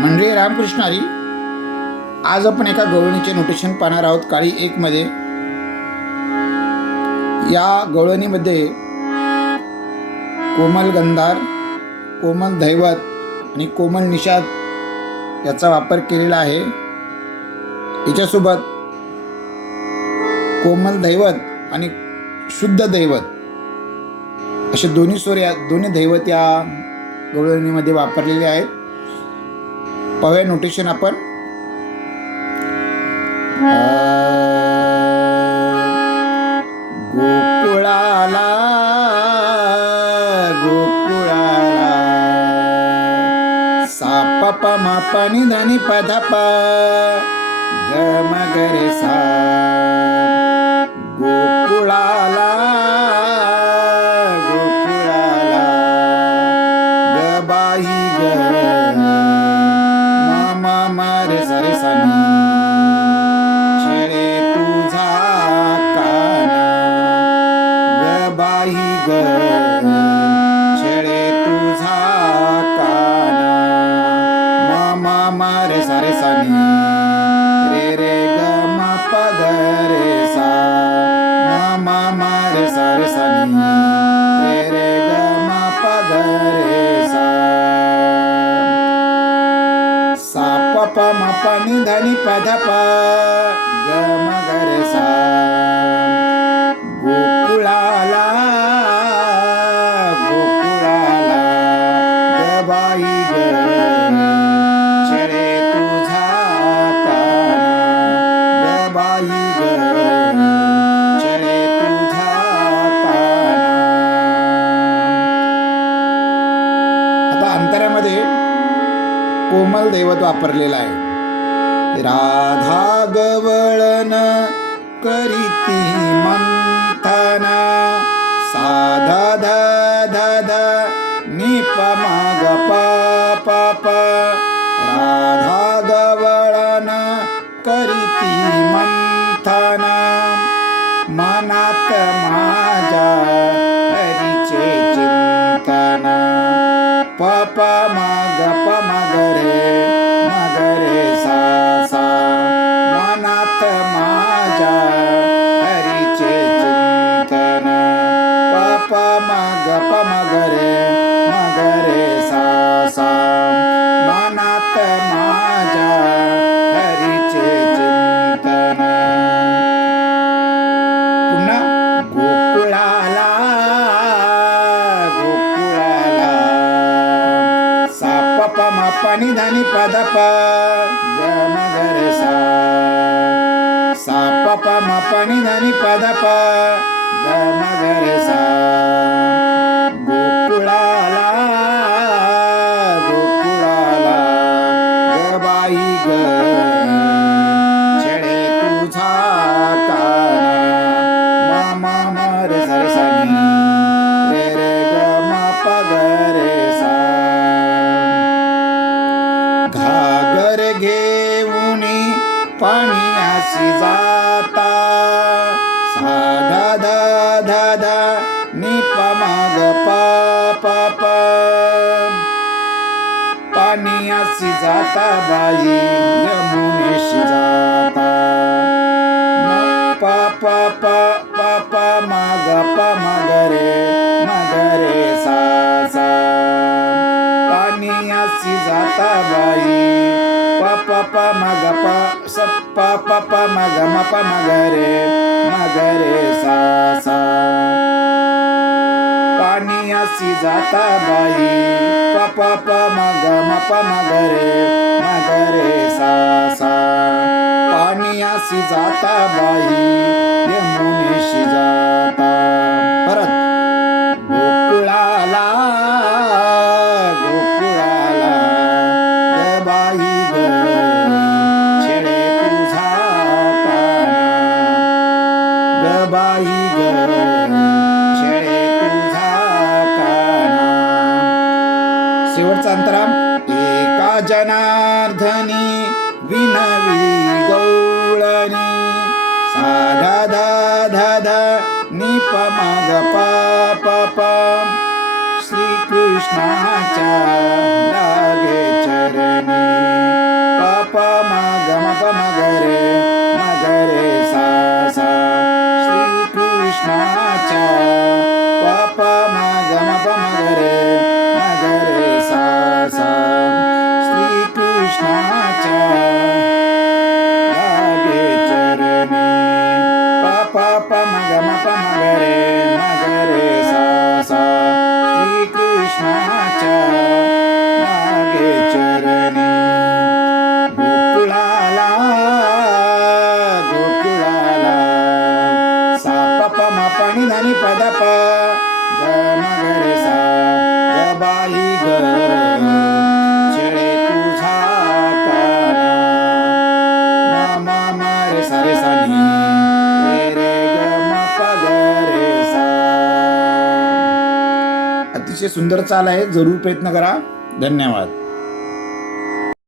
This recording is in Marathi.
म्हणजे रामकृष्ण हरी. आज आपण एका गवळणीचे नोटेशन पाहणार आहोत. काळी 1 मध्ये या गवळणीमध्ये कोमल गंधार, कोमल दैवत आणि कोमल निषाद याचा वापर केलेला आहे. याच्यासोबत कोमल दैवत आणि शुद्ध दैवत असे दोन्ही स्वर दोन्ही दैवत या गवळणीमध्ये वापरलेले आहेत. पाहूया नोटेशन आपण. गोकुळाला गोकुळाला सा प प म प नि ध नि प ध प ग म ग रे सा. गोकुळाला गोकुळाला ग बाई ग म म म रे सा रे सा नी. छेडे तुझा काना ग बाई ग छेडे तुझा काना म म म रे सा रे सा नी. रे रे ग म प ग रे सा म म म रे सा रे सा नी. रे रे ग म प ग रे सा. सा प प म प नि ध नि प ध प ग म ग रे सा. गोकुळाला गोकुळाला ग बाई ग छेडे तुझा काना ग बाई ग छेडे तुझा काना. आता अंतरामध्ये कोमल दैवत वापरलेला आहे. राधा गवळण करीती मंथना साधा धा धा धा नि प म ग प प प. राधा गवळण करीती मंथना मनात माझ्या हरीचे चिंतना. प प म ग प म ग रे सा सा. मनात माझ्या हरीचे चिंतन. प प म ग प म ग रे सा सा. मनात माझ्या हरीचे चिंतन. पुन्हा गोकुळाला गोकुळाला सा प प म प नि ध नि प ध प ग म ग रे सा. सा प प म प नि ध नि प ध प ग म ग रे सा. गोकुळाला गोकुळाला ग बाई ग छेडे तुझा काना म म म रे सा रे सा नी. रे रे ग म प ग रे सा. घागर घेऊनी पाण्याशी जाता साधा धा धा धा नि प म ग प प प. पाण्याशी जाता बाई यमुनेशी जाता प प प प प म ग प म ग रे सा सा. पाण्याशी जाता बाई प प प म ग प स प प प म ग म प म ग रे सा सा. पाण्याशी जाता बाई प प प म ग म प म ग रे सा सा. पाण्याशी जाता बाई यमुनेशी जाता. परत गोकुळाला गोकुळाला ग बाई ग छेडे तुझा काना ग बाई ग छेडे तुझा काना. शेवटचा अंतराम. एका जनार्दनी विनवी गवळणी साधा धा धा धा नि प म ग प प प. श्रीकृष्णाच्या लागे चरणी. अतिशय सुंदर चाल आहे, जरूर प्रयत्न करा. धन्यवाद.